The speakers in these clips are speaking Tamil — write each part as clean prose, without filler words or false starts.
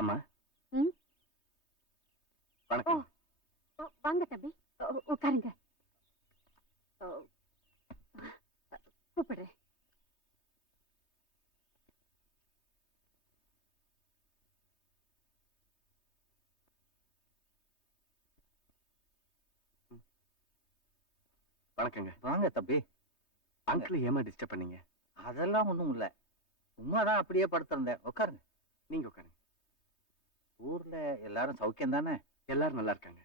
அம்மா. ம். வணக்கம். வாங்க தம்பி, உட்காருங்க. கூப்பிடுறேன். வணக்கங்க. வாங்க தம்பி. அங்கிள் ஏமா டிஸ்டர்ப் பண்ணீங்க? அதெல்லாம் ஒண்ணும் இல்ல, சும்மாதான் அப்படியே படுத்திருந்தேன். உட்காருங்க. நீங்க உட்காருங்க. ஊர்ல எல்லாரும் சௌக்கியம் தானே? எல்லாரும் நல்லா இருக்காங்க.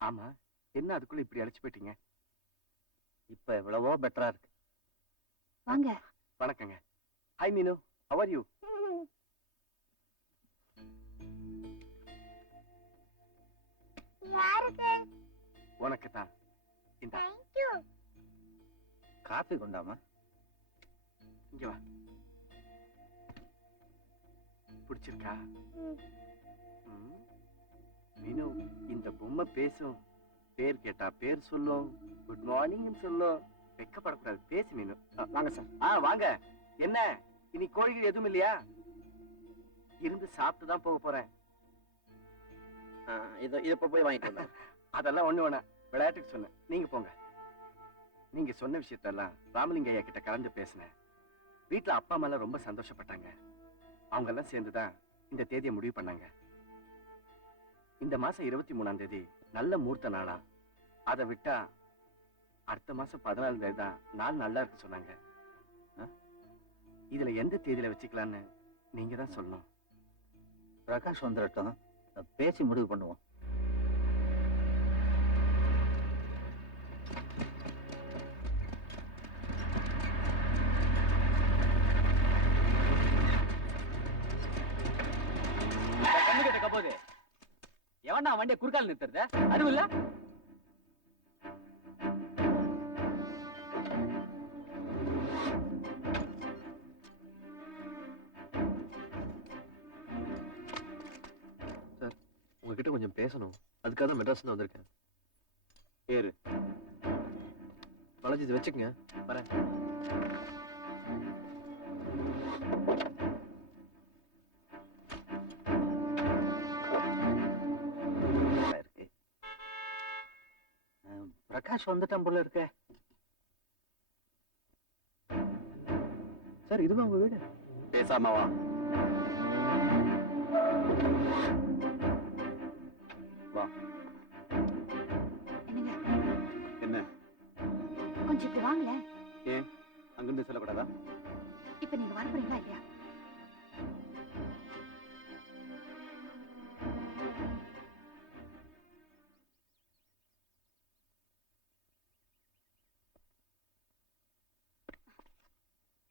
ஆமா, என்ன அதுக்குள்ள இப்படி அழைச்சு போயிட்டீங்க? இப்ப எவ்வளவோ பெட்டரா இருக்கு. வாங்க. வணக்கங்க. ஹாய் மீனு, how are you? யாருக்கு? உனக்கு தான். இந்த Thank you. காஃபி கொண்டாமா? இங்க வா. பிடிச்சிருக்கா? மீனு, இந்த பொம்மை பேசும். பேர் கேட்டா பேர் சொல்லும், குட் மார்னிங் சொல்லும். வெக்கப்படக்கூடாது, பேசு மீனு. வாங்க சார். வாங்க. என்ன இனி கோழிகள் எதுவும் இல்லையா? இருந்து சாப்பிட்டு தான் போக போறேன். இப்ப போய் வாங்கிட்டு வந்தேன். அதெல்லாம் ஒண்ணு வேணாம், விளையாட்டுக்கு சொன்னேன். நீங்க போங்க. நீங்க சொன்ன விஷயத்தெல்லாம் ராமலிங்க ஐயா கிட்ட கலந்து பேசினேன். வீட்டுல அப்பா அம்மா எல்லாம் ரொம்ப சந்தோஷப்பட்டாங்க. அவங்க எல்லாம் சேர்ந்துதான் இந்த தேதியை முடிவு பண்ணாங்க. இந்த மாசம் 23ஆம் தேதி நல்ல மூர்த்த நாளா. அதை விட்டா அடுத்த மாசம் 14ஆம் தேதி தான் நாள் நல்லா இருக்கு சொன்னாங்க. இதுல எந்த தேதியில வச்சுக்கலான்னு நீங்க தான் சொல்லணும். பிரகாஷ் வந்துடட்டும், பேசி முடிவு பண்ணுவோம். போது எவனா வண்டியை குறுக்கால் நிறுத்துறது? அதுவும் இல்ல. சார், உங்ககிட்ட கொஞ்சம் பேசணும். அதுக்காக தான் மெட்ராஸ் வந்திருக்கேன். ஏறு. பாலாஜி, இதை வச்சுக்கங்க. வரேன். பிரகாஷ் வந்துட்டான் போல இருக்க. சார், இதுவா உங்க வீடு? பேசாம வா. வா. என்ன? கொஞ்சம் இப்படி வாங்கல. ஏன் அங்கிருந்து சொல்லக்கூடாதா? இப்ப நீங்க வர போறீங்களா இல்லையா?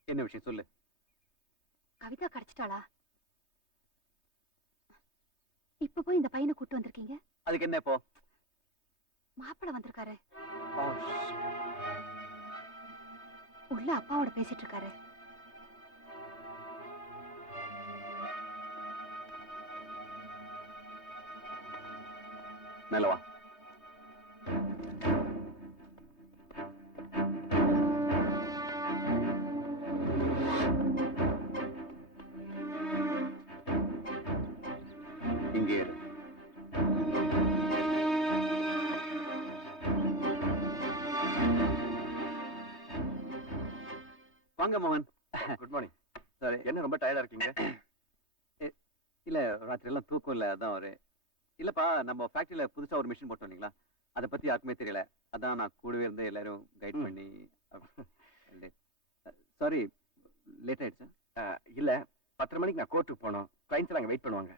என்ன விஷயம் சொல்லு. கவிதா கிடைச்சிட்டாளா? இப்ப போய் இந்த பையனை கூட்டு வந்திருக்கீங்க. அதுக்கு என்ன இப்போ? மாப்பிள்ளை வந்திருக்காரு. உள்ள அப்பாவோட பேசிட்டு இருக்காரு. மேல வா. இங்கே இரு. வாங்க மோகன். Good morning. சாரி, என்ன ரொம்ப டயர்டா இருக்கீங்க? இல்ல, ராத்திரி எல்லாம் தூக்கம் இல்ல, அதான் ஒரு. இல்லப்பா, நம்ம ஃபேக்டரியில புதுசா ஒரு மிஷின் போட்டோம் இல்லைங்களா, அதை பத்தி யாருக்குமே தெரியல. அதான் நான் கூடவே இருந்து எல்லாரும் கைட் பண்ணி. சாரி, லேட் ஆயிடுச்சு. இல்ல, 10:30 மணிக்கு நான் கோர்ட்டுக்கு போனோம். கிளைண்ட்ஸ் அங்க வெயிட் பண்ணுவாங்க.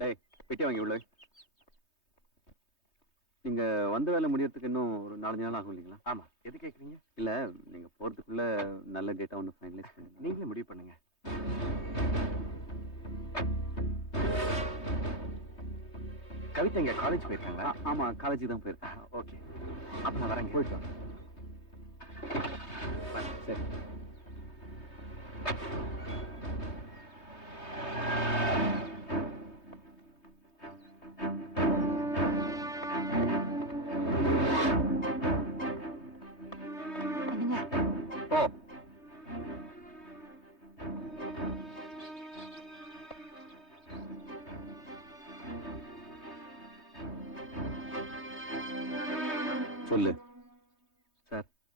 டேய், பெட்டி வாங்கி உள்ள. நீங்க வந்த வேலை முடியறதுக்கு இன்னும் ஒரு 4-5 நாள் ஆகும் இல்லைங்களா? ஆமா. எது கேக்குறீங்க? இல்ல, நீங்க போறதுக்குள்ள நல்ல டேட்டா ஒன்று ஃபைனலைஸ் பண்ணுங்க. நீங்களே முடிவு பண்ணுங்க. கவிதா இங்க காலேஜ் போயிருக்காங்களா? ஆமா, காலேஜ் தான் போயிருக்காங்க. ஓகே, அப்ப நான் வரேங்க. போயிட்டு வாங்க. சரி.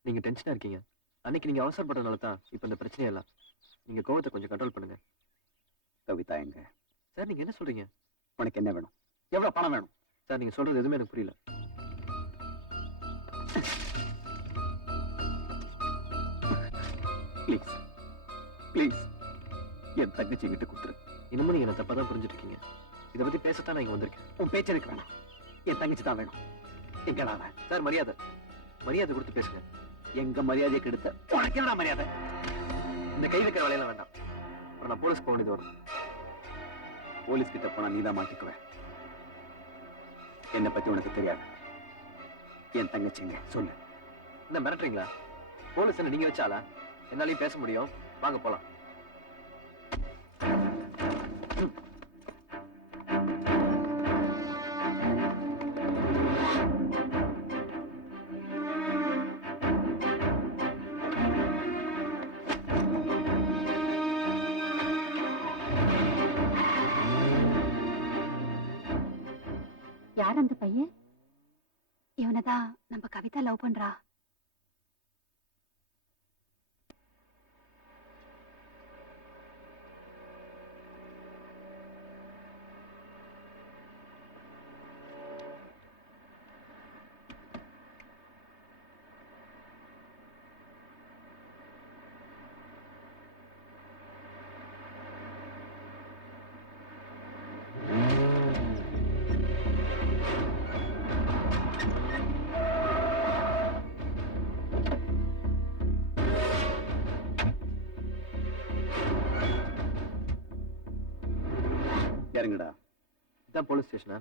நீங்க டென்ஷனா இருக்கீங்க. அன்னைக்கு நீங்க அவசரப்பட்டனால தான் இப்ப இந்த பிரச்சனை எல்லாம். நீங்க கோவத்தை கொஞ்சம் கண்ட்ரோல் பண்ணுங்க. கவிதா எங்க? சார் நீங்க என்ன சொல்றீங்க? உனக்கு என்ன வேணும்? எவ்வளவு பணம் வேணும்? சார் நீங்க சொல்றது எதுவுமே எனக்கு புரியல. ப்ளீஸ் ப்ளீஸ் என் தங்கச்சி கிட்ட கொடுத்துரு. இன்னமும் நீங்க என்ன தப்பா தான் புரிஞ்சுட்டு இருக்கீங்க. இதை பத்தி பேசத்தான் நான் இங்க வந்திருக்கேன். உன் பேச்சு எனக்கு வேணாம். என் தங்கச்சி தான் வேணும். எங்கடா அவன்? சார் மரியாதை மரியாதை கொடுத்து பேசுங்க. எங்க மரியாதையை கெடுத்த உனக்கு என்னடா மரியாதை? இந்த கை வைக்கிற வேலையெல்லாம் வேண்டாம். அப்புறம் நான் போலீஸ் போக வேண்டியது வரும். போலீஸ் கிட்ட போனா நீதான் மாட்டிக்குவேன். என்னை பத்தி உனக்கு தெரியாது. என் தங்கச்சிங்க சொல்லு. என்ன மிரட்டுறீங்களா? போலீஸ் என்ன நீங்க வச்சாலா? என்னாலையும் பேச முடியும். வாங்க போலாம். யார் அந்த பையன்? இவனதான் நம்ம கவிதா லவ் பண்றா. இறங்குடா. இதான் போலீஸ் ஸ்டேஷனா?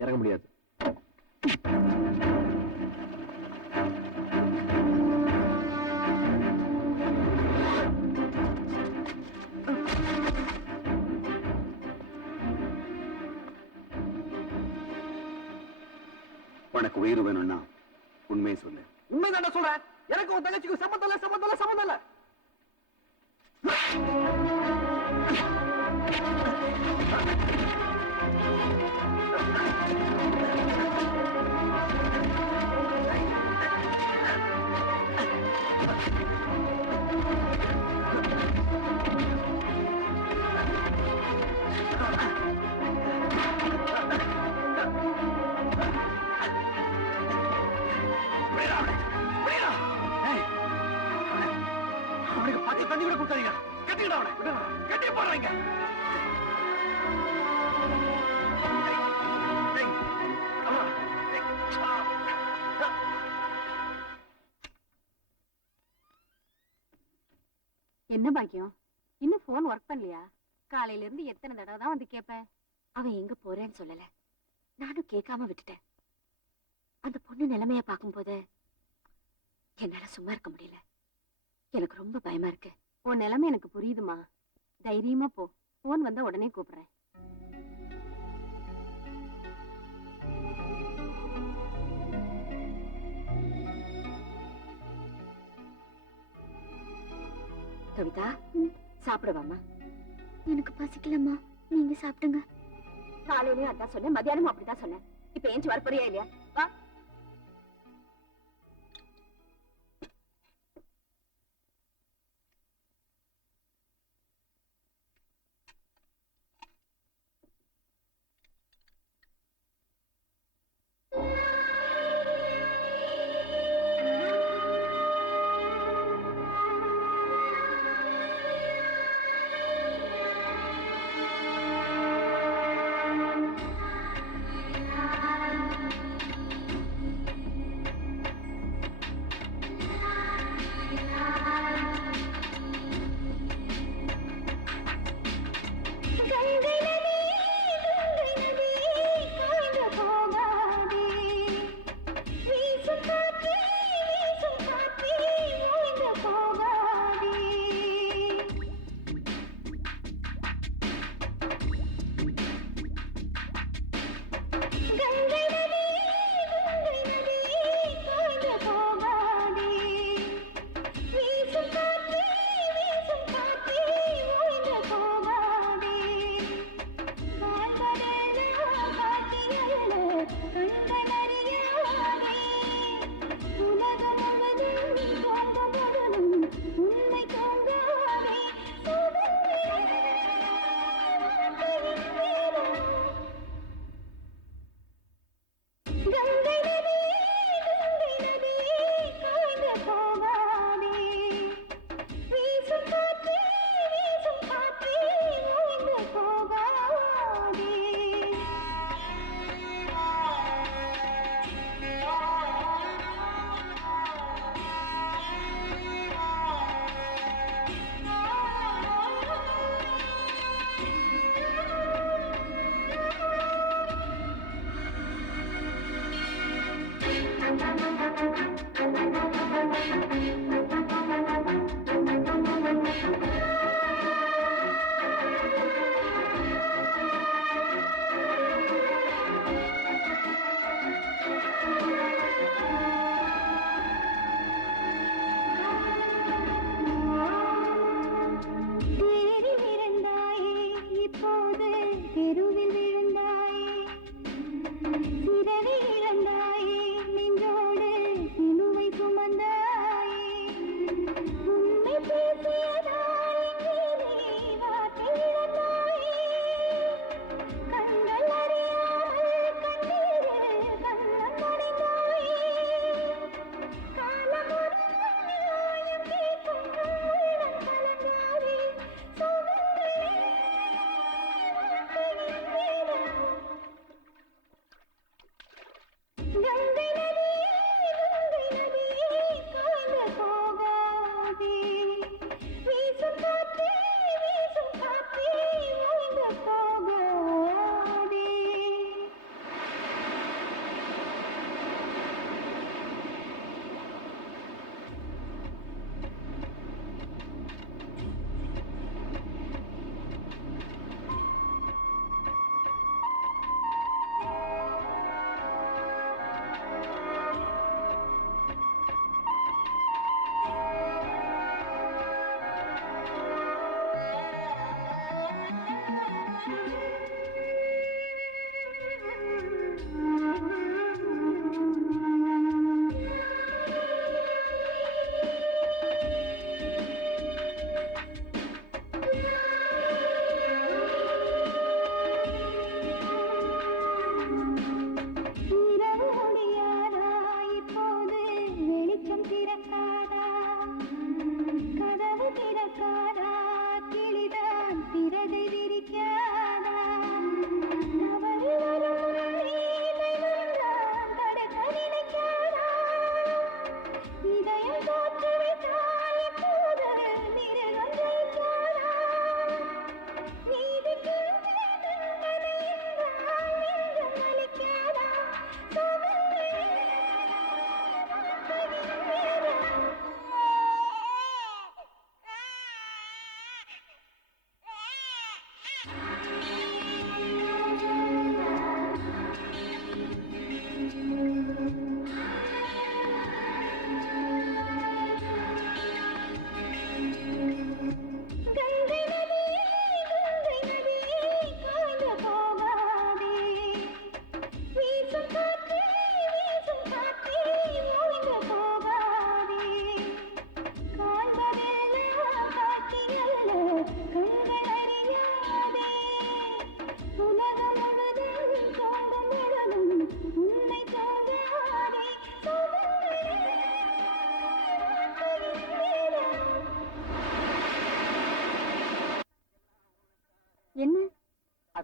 இறங்க முடியாது. உனக்கு உயிர் வேணும்னா உண்மையை சொல்லு. உண்மைதான் சொல்றேன். எனக்கு உன் தங்கச்சிக்கு சம்மந்தம் இல்ல, சம்மந்தம் இல்ல, சம்மந்தம் இல்ல. அவனுக்கு பத்தி தண்ணி கூட கொடுத்தாதீங்க. கட்டிக்கிட அவனை. கட்டி போடுறீங்க. என்ன பாக்கியம், இன்னும் போன் ஒர்க் பண்ணலையா? காலையில இருந்து எத்தனை தடவை தான் வந்து கேட்பேன். அவன் எங்க போறேன்னு சொல்லல. நானும் கேட்காம விட்டுட்டேன். அந்த பொண்ணு நிலைமைய பார்க்கும்போது என்னால சும்மா இருக்க முடியல. எனக்கு ரொம்ப பயமா இருக்கு. உன் நிலைமை எனக்கு புரியுதுமா. தைரியமா போ. போன் வந்தா உடனே கூப்பிடுறேன். கவிதா, சாப்பிடுவாமா? எனக்கு பசிக்கலம்மா, நீங்க சாப்பிடுங்க. காலையிலயும் அதான் சொன்னேன், மத்தியானமும் அப்படிதான் சொன்னேன். இப்ப ஏஞ்சி வரப்போறியா இல்லையா? வா.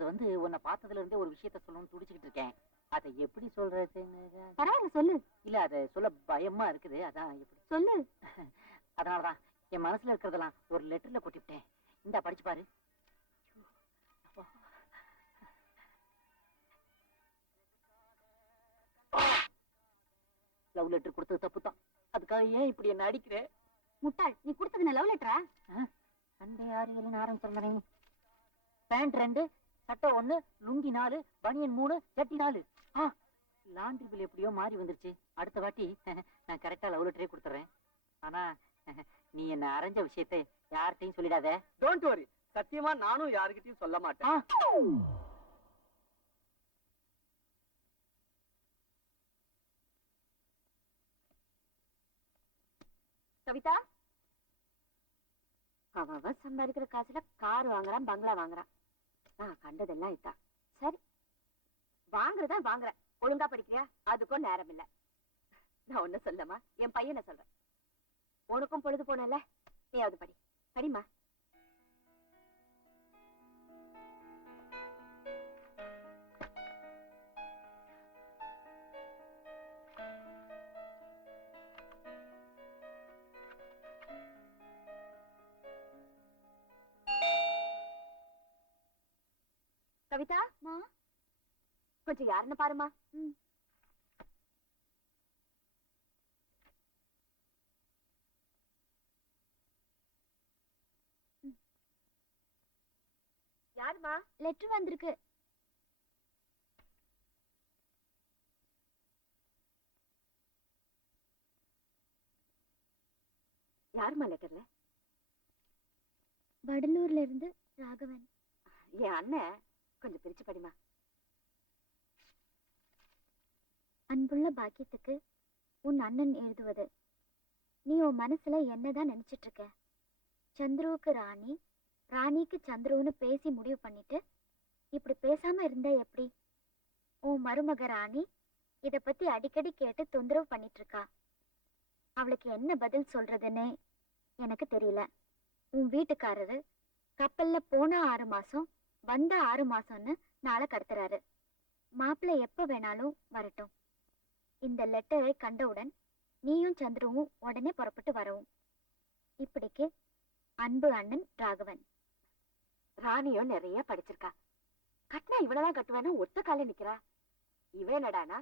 வந்து உன்னை பார்த்ததுல இருந்தே ஒரு விஷயத்த சொல்லணும்னு துடிச்சுக்கிட்டு இருக்கேன். அதை எப்படி சொல்றதுன்னு பரவாயில்ல சொல்லு. இல்ல அதை சொல்ல பயமா இருக்குது. அதான் எப்படி சொல்லு. அதனாலதான் என் மனசுல இருக்கிறதெல்லாம் ஒரு லெட்டர்ல கொட்டிவிட்டேன். இந்தா படிச்சு பாரு. லவ் லெட்டர் கொடுத்தது தப்பு தான். அதுக்காக ஏன் இப்படி என்ன அடிக்கிற? முட்டாள், நீ கொடுத்தது லவ் லெட்டரா? சண்டே 6 ஆரம்பிச்சிருந்தேன். பேண்ட் 2, சட்டை 1, லுங்கி 4, பனியன் 3, சட்டி 4. லாண்ட்ரி பில் எப்படியோ மாறி வந்துருச்சு. அடுத்த வாட்டி நான் கரெக்டா லவ் லெட்டரே கொடுத்துறேன். ஆனா நீ என்ன அரைஞ்ச விஷயத்தை யார்கிட்டையும் சொல்லிடாத. டோன்ட் வரி, சத்தியமா நானும் யாருக்கிட்டையும் சொல்ல மாட்டேன். கவிதா, அவன் சம்பாதிக்கிற காசுல கார் வாங்குறான், பங்களா வாங்குறான். நான் கண்டதெல்லாம் இதான். சரி, வாங்குறதா வாங்குற. ஒழுங்கா படிக்கிறியா? அதுக்கும் நேரம் இல்ல. நான் ஒண்ணு சொல்லமா, என் பையனை சொல்றேன். உனக்கும் பொழுது போனல, நீ அது படி. படிமா. கவிதா, கொஞ்சம் யாருன்னு பாருமா. யாருமா? லெட்டர் வந்திருக்கு. யாருமா லெட்டர்ல? வடலூர்ல இருந்து ராகவன். என் அண்ணன். கொஞ்சம் பிரிச்சு படிமா. அன்புள்ள பாக்கியத்துக்கு உன் அண்ணன் எழுதுவது. நீ உன் மனசுல என்னதான் நினைச்சிட்டு இருக்க? சந்துருவுக்கு ராணி, ராணிக்கு சந்துருன்னு பேசி முடிவு பண்ணிட்டு இப்படி பேசாம இருந்தா எப்படி? உன் மருமக ராணி இத பத்தி அடிக்கடி கேட்டு தொந்தரவு பண்ணிட்டு இருக்கா. அவளுக்கு என்ன பதில் சொல்றதுன்னு எனக்கு தெரியல. உன் வீட்டுக்காரரு கப்பல்ல போன 6 மாசம் வந்த 6 மாசம்னு நாளை கடத்துறாரு. மாப்பிள்ளை எப்ப வேணாலும் வரட்டும். இந்த லெட்டரை கண்டவுடன் நீயும் சந்துருவும் உடனே புறப்பட்டு வரவும். இப்படிக்கு அன்பு அண்ணன் ராகவன். ராணியும் நிறைய படிச்சிருக்கா. கட்டினா இவ்வளவுதான் கட்டுவேன்னா ஒத்த கால நிக்கிறா. இவனடானா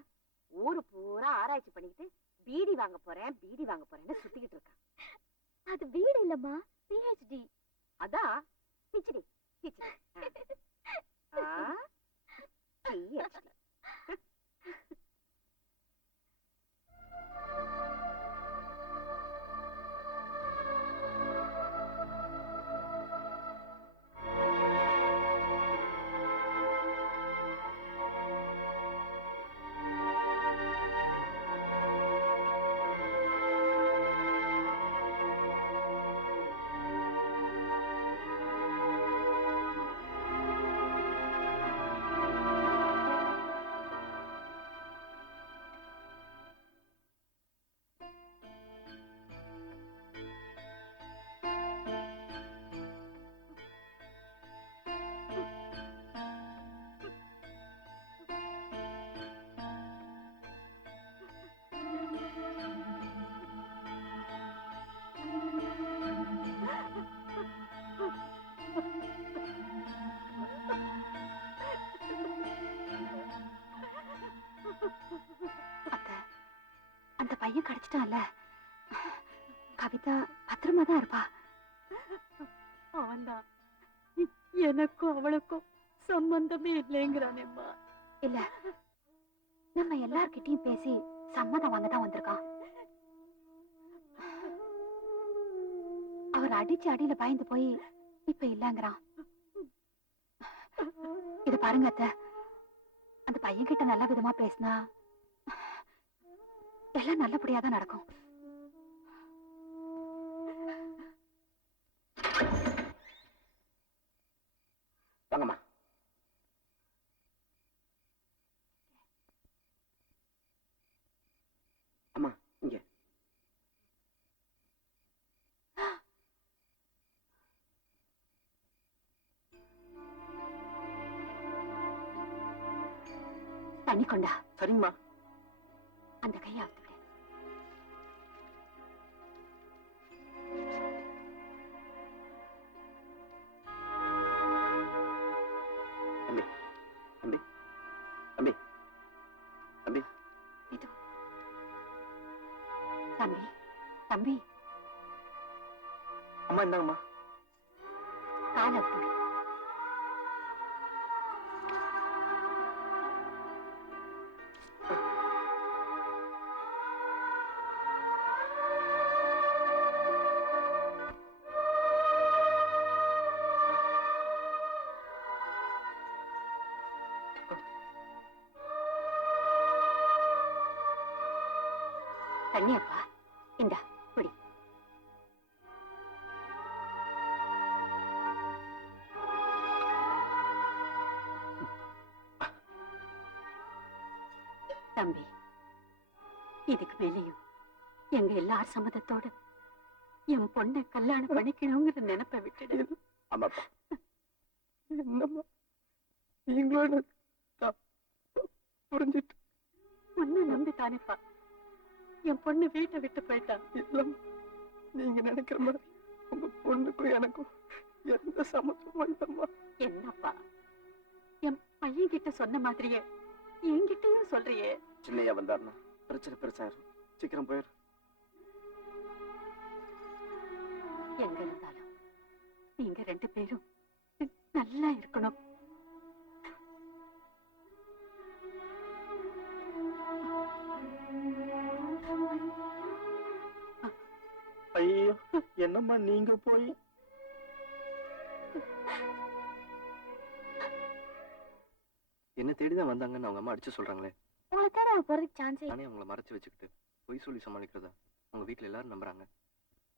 ஊரு பூரா ஆராய்ச்சி பண்ணிக்கிட்டு பீடி வாங்க போறேன், பீடி வாங்க போறேன்னு சுத்திக்கிட்டு இருக்கா. அது வீடு இல்லம்மா, பிஹெச்டி. அதான் பிச்சிடி பிச்சிடி. PhD. அந்த பையன் கிடைச்சிட்டான்ல, கவிதா பத்திரமா தான் இருப்பா. அவன்தான் எனக்கும் அவளுக்கும் சம்பந்தமே இல்லைங்கிறானேம்மா. இல்ல, நம்ம எல்லார்கிட்டயும் பேசி சம்மதம் வாங்க தான் வந்திருக்கான். அவர் அடிச்சு அடியில பயந்து போய் இப்ப இல்லங்கிறான். இது பாருங்க அத்தை, அந்த பையன் கிட்ட நல்ல விதமா பேசினா எல்லாம் நல்லபடியாதான் நடக்கும். வாங்கம்மா. அம்மா இங்க. தண்ணி கொண்டா. சரிங்கம்மா. அந்த கையை அவுத்துடு. தம்பி தம்பி தம்பி தம்பி இது தம்பி தம்பி அம்மா இந்தாங்கம்மா. கால் அவுத்துடு. தண்ணி அப்பா, இந்தா குடி. தம்பி, இதுக்கு மேலேயும் எங்க எல்லார் சம்மதத்தோட என் பொண்ணை கல்யாணம் பண்ணிக்கணுங்கிற நினைப்பை விட்டுடு. ஆமாப்பா. என்னம்மா நீங்களும் புரிஞ்சுட்டு உன்னை நம்பி தானேப்பா என் பொண்ணு வீட்டை விட்டு போயிட்டா. இல்லம்மா, நீங்க நினைக்கிற மாதிரி உங்க பொண்ணுக்கும் எனக்கும் எந்த சம்மதமும் இல்லம்மா. என்னப்பா என் பையன் கிட்ட சொன்ன மாதிரியே என்கிட்டயும் சொல்றியே. சின்னையா வந்தாருன்னா பிரச்சனை பெருசாயிரும். சீக்கிரம் போயிரு. எங்க இருந்தாலும் நீங்க 2 பேரும் நல்லா இருக்கணும். ஐயோ, என்னம்மா நீங்க போய் என்ன தேடிதான் வந்தாங்கன்னு அவங்க அம்மா அடிச்சு சொல்றாங்களே. உங்களை தேட அவ போறதுக்கு சான்ஸே நானே அவங்கள மறைச்சு வச்சுக்கிட்டு பொய் சொல்லி சமாளிக்கிறதா அவங்க வீட்டுல எல்லாரும் நம்புறாங்க.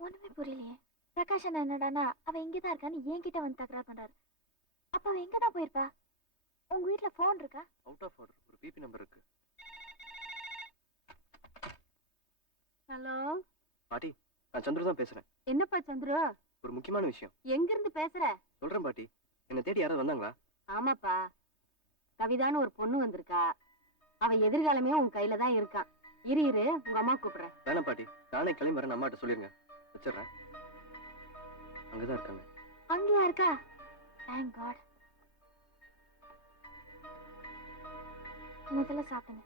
ஒண்ணுமே புரியலையே. பிரகாஷ் அண்ணா என்னடானா அவ இங்கதான் இருக்கான்னு என்கிட்ட வந்து தகராறு பண்றாரு. அப்ப அவ எங்கதான் போயிருப்பா? உங்க வீட்டுல போன் இருக்கா? அவுட் ஆஃப் ஆர்டர் ஒரு பிபி நம்பர் இருக்கு. ஹலோ பாட்டி, நான் சந்துரு தான் பேசுறேன். என்னப்பா சந்துரு, ஒரு முக்கியமான விஷயம் எங்க இருந்து பேசுற? சொல்றேன் பாட்டி. என்ன தேடி யாராவது வந்தாங்களா? ஆமாப்பா, கவிதான்னு ஒரு பொண்ணு வந்திருக்கா. அவ எதிர்காலமே உன் கையில தான் இருக்கான். இரு உங்க அம்மா கூப்பிடுறேன். வேணாம் பாட்டி, நானே கிளம்பி வரேன். அம்மாட்ட சொல்லிருங்க. வச்சிடுறேன். அங்கதான் இருக்காங்க. அங்கேயா இருக்கா? Thank God. முதல்ல சாப்பிடுங்க.